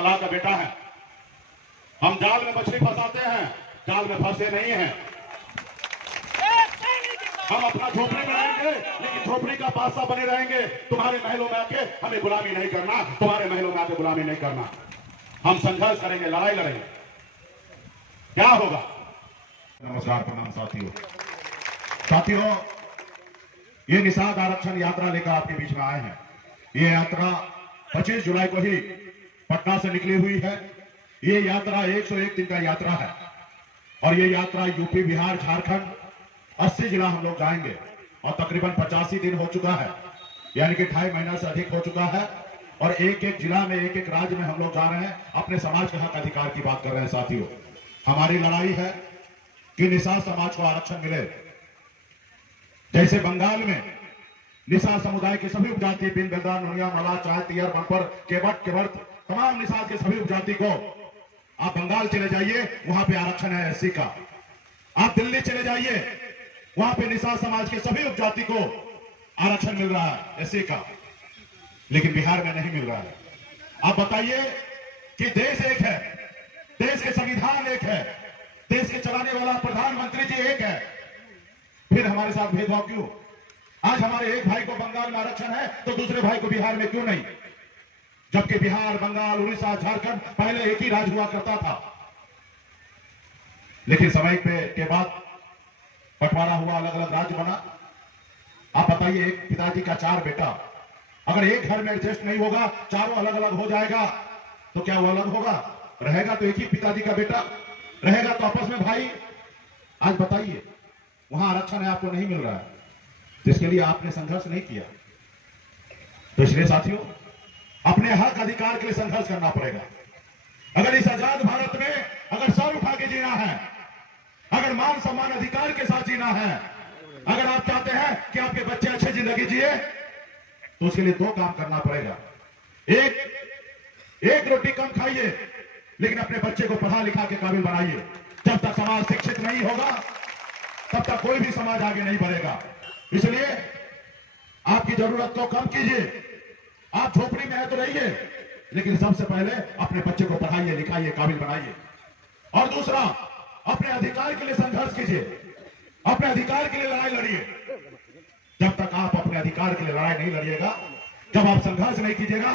मल्लाह का बेटा है। हम जाल में मछली फंसाते हैं, जाल में फंसे नहीं हैं। हम अपना झोपड़ी में रहेंगे, लेकिन झोपड़ी का बादशाह बने रहेंगे। तुम्हारे महलों में आके हमें गुलामी नहीं करना, तुम्हारे महलों में आके गुलामी नहीं करना। हम संघर्ष करेंगे, लड़ाई लड़ेंगे, क्या होगा। नमस्कार, प्रणाम साथियों, ये निषाद आरक्षण यात्रा लेकर आपके बीच में आए हैं। ये यात्रा 25 जुलाई को ही पटना से निकली हुई है। ये यात्रा 101 दिन का यात्रा है और ये यात्रा यूपी, बिहार, झारखंड 80 जिला हम लोग जाएंगे और तकरीबन 85 दिन हो चुका है, यानी कि 2.5 महीना से अधिक हो चुका है। और एक एक जिला में, एक एक राज्य में हम लोग जा रहे हैं, अपने समाज के हक अधिकार की बात कर रहे हैं। साथियों, हमारी लड़ाई है कि निषाद समाज को आरक्षण मिले। जैसे बंगाल में निषाद समुदाय के सभी उपजाति, बिन, बेलदा, नुनिया, मल्लाह, चाय, तियर, बंपर, केवट, तमाम निषाद के सभी उपजाति को आप बंगाल चले जाइए, वहां पे आरक्षण है एससी का। आप दिल्ली चले जाइए, वहां पे निषाद समाज के सभी उपजाति को आरक्षण मिल रहा है एससी का, लेकिन बिहार में नहीं मिल रहा है। आप बताइए कि देश एक है, देश के संविधान एक है, देश के चलाने वाला प्रधानमंत्री जी एक है, फिर हमारे साथ भेदभाव क्यों? आज हमारे एक भाई को बंगाल में आरक्षण है तो दूसरे भाई को बिहार में क्यों नहीं? जबकि बिहार, बंगाल, उड़ीसा, झारखंड पहले एक ही राज्य हुआ करता था, लेकिन समय के बाद बंटवारा हुआ, अलग अलग राज्य बना। आप बताइए, एक पिताजी का 4 बेटा, अगर एक घर में एडजस्ट नहीं होगा, चारों अलग अलग हो जाएगा, तो क्या वो अलग होगा? रहेगा तो एक ही पिताजी का बेटा, रहेगा तो आपस में भाई। आज बताइए, वहां आरक्षण है, आपको नहीं मिल रहा है, जिसके लिए आपने संघर्ष नहीं किया। तो इसलिए साथियों, अपने हक अधिकार के लिए संघर्ष करना पड़ेगा। अगर इस आजाद भारत में अगर सर उठा के जीना है, अगर मान सम्मान अधिकार के साथ जीना है, अगर आप चाहते हैं कि आपके बच्चे अच्छी जिंदगी जिए, तो उसके लिए 2 काम करना पड़ेगा। एक रोटी कम खाइए, लेकिन अपने बच्चे को पढ़ा लिखा के काबिल बनाइए। जब तक समाज शिक्षित नहीं होगा, तब तक कोई भी समाज आगे नहीं बढ़ेगा। इसलिए आपकी जरूरत को कम कीजिए। आप झोपड़ी में है तो रहिए, लेकिन सबसे पहले अपने बच्चे को पढ़ाइए, लिखाइए, काबिल बनाइए। और दूसरा, अपने अधिकार के लिए संघर्ष कीजिए, अपने अधिकार के लिए लड़ाई लड़िए। जब तक आप अपने अधिकार के लिए लड़ाई नहीं लड़िएगा, जब आप संघर्ष नहीं कीजिएगा,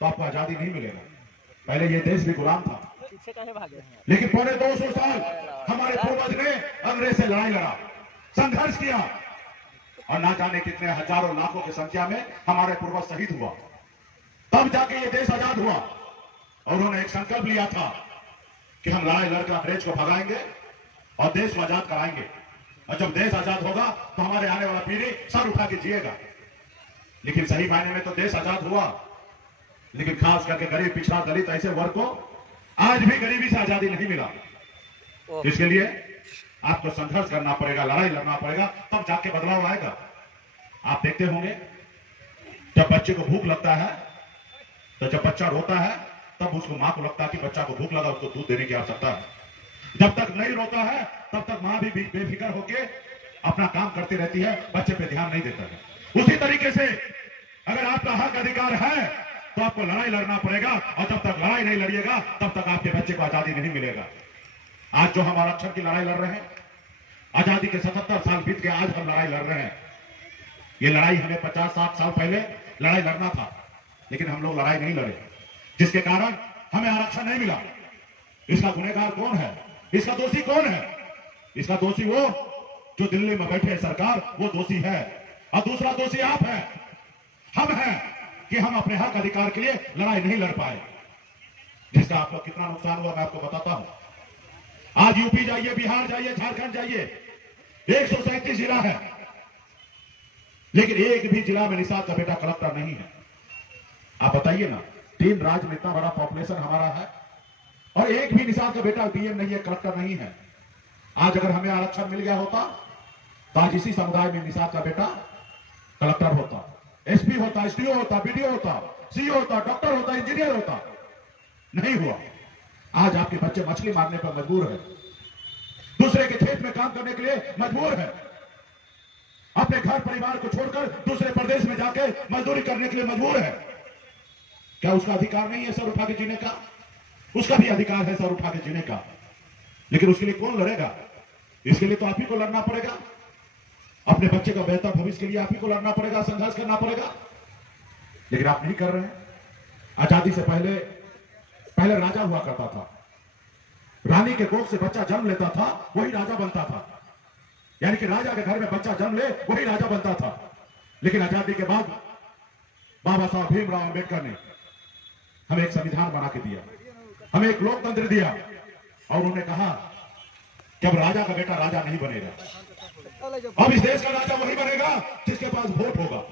तो आपको आजादी नहीं मिलेगा। पहले ये देश भी गुलाम था, लेकिन पौने 200 साल हमारे पूर्वज ने अंग्रेज से लड़ाई लड़ा, संघर्ष किया, और ना जाने कितने हजारों लाखों की संख्या में हमारे पूर्वज शहीद हुआ। तब जाके ये देश आजाद हुआ। और उन्होंने एक संकल्प लिया था कि हम लड़ाई लड़कर अंग्रेज को भगाएंगे और देश को आजाद कराएंगे, और जब देश आजाद होगा तो हमारे आने वाला पीढ़ी सर उठा के जिएगा। लेकिन सही मायने में तो देश आजाद हुआ, लेकिन खास करके गरीब, पिछड़ा, दलित ऐसे वर्ग को आज भी गरीबी से आजादी नहीं मिला। इसके लिए आपको संघर्ष करना पड़ेगा, लड़ाई लड़ना पड़ेगा, तब जाके बदलाव आएगा। आप देखते होंगे, जब बच्चे को भूख लगता है, तो जब बच्चा रोता है, तब उसको मां को लगता है कि बच्चा को भूख लगा, उसको दूध देने की आवश्यकता है। जब तक नहीं रोता है, तब तक मां भी बेफिक्र होके अपना काम करती रहती है, बच्चे पे ध्यान नहीं देता है। उसी तरीके से अगर आपका हक अधिकार है, तो आपको लड़ाई लड़ना पड़ेगा, और जब तक लड़ाई नहीं लड़िएगा, तब तक आपके बच्चे को आजादी नहीं मिलेगा। आज जो हम आरक्षण की लड़ाई लड़ रहे हैं, आजादी के 77 साल बीत के आज हम लड़ाई लड़ रहे हैं। ये लड़ाई हमें 50-60 साल पहले लड़ाई लड़ना था, लेकिन हम लोग लड़ाई नहीं लड़े, जिसके कारण हमें आरक्षण नहीं मिला। इसका गुनहगार कौन है? इसका दोषी कौन है? इसका दोषी वो जो दिल्ली में बैठे सरकार, वो दोषी है, और दूसरा दोषी आप हैं, हम हैं, कि हम अपने हक अधिकार के लिए लड़ाई नहीं लड़ पाए, जिसका आपको कितना नुकसान हुआ मैं आपको बताता हूं। आज यूपी जाइए, बिहार जाइए, झारखंड जाइए, 137 जिला है, लेकिन एक भी जिला में निषाद का बेटा कलेक्टर नहीं है। आप बताइए ना, 3 राज्य में इतना बड़ा पॉपुलेशन हमारा है, और एक भी निषाद का बेटा डीएम नहीं है, कलेक्टर नहीं है। आज अगर हमें आरक्षण मिल गया होता, तो आज इसी समुदाय में निषाद का बेटा कलेक्टर होता, एसपी होता, एसडीओ होता, बीडीओ होता, सीओ होता, डॉक्टर होता, इंजीनियर होता। नहीं हुआ। आज आपके बच्चे मछली मारने पर मजबूर है, दूसरे के खेत में काम करने के लिए मजबूर है, अपने घर परिवार को छोड़कर दूसरे प्रदेश में जाके मजदूरी करने के लिए मजबूर है। क्या उसका अधिकार नहीं है सर उठा के जीने का? उसका भी अधिकार है सर उठा के जीने का, लेकिन उसके लिए कौन लड़ेगा? इसके लिए तो आप ही को लड़ना पड़ेगा। अपने बच्चे का बेहतर भविष्य के लिए आप ही को लड़ना पड़ेगा, संघर्ष करना पड़ेगा, लेकिन आप नहीं कर रहे हैं। आजादी से पहले राजा हुआ करता था, रानी के कोख से बच्चा जन्म लेता था, वही राजा बनता था। यानी कि राजा के घर में बच्चा जन्म ले वही राजा बनता था। लेकिन आजादी के बाद बाबा साहब भीमराव अंबेडकर ने हमें एक संविधान बना के दिया, हमें एक लोकतंत्र दिया, और उन्होंने कहा कि अब राजा का बेटा राजा नहीं बनेगा, अब इस देश का राजा वही बनेगा जिसके पास वोट होगा,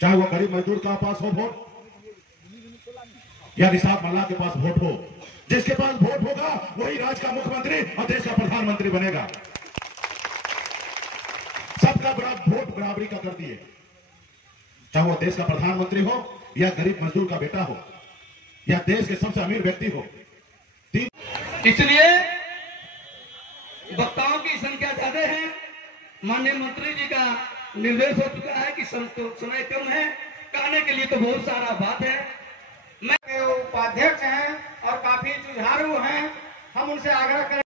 चाहे वो गरीब मजदूर का पास हो वोट या निसाब मल्ला के पास वोट हो। जिसके पास वोट होगा वही राज्य का मुख्यमंत्री और देश का प्रधानमंत्री बनेगा। सबका वोट बराबरी का कर दिए, चाहे वो देश का प्रधानमंत्री हो या गरीब मजदूर का बेटा हो या देश के सबसे अमीर व्यक्ति हो। इसलिए वक्ताओं की संख्या ज्यादा है। माननीय मंत्री जी का निर्देश हो चुका है कि समय कम है, कहने के लिए तो बहुत सारा बात है। मैं उपाध्यक्ष हैं और काफी जुझारू हैं, हम उनसे आग्रह करें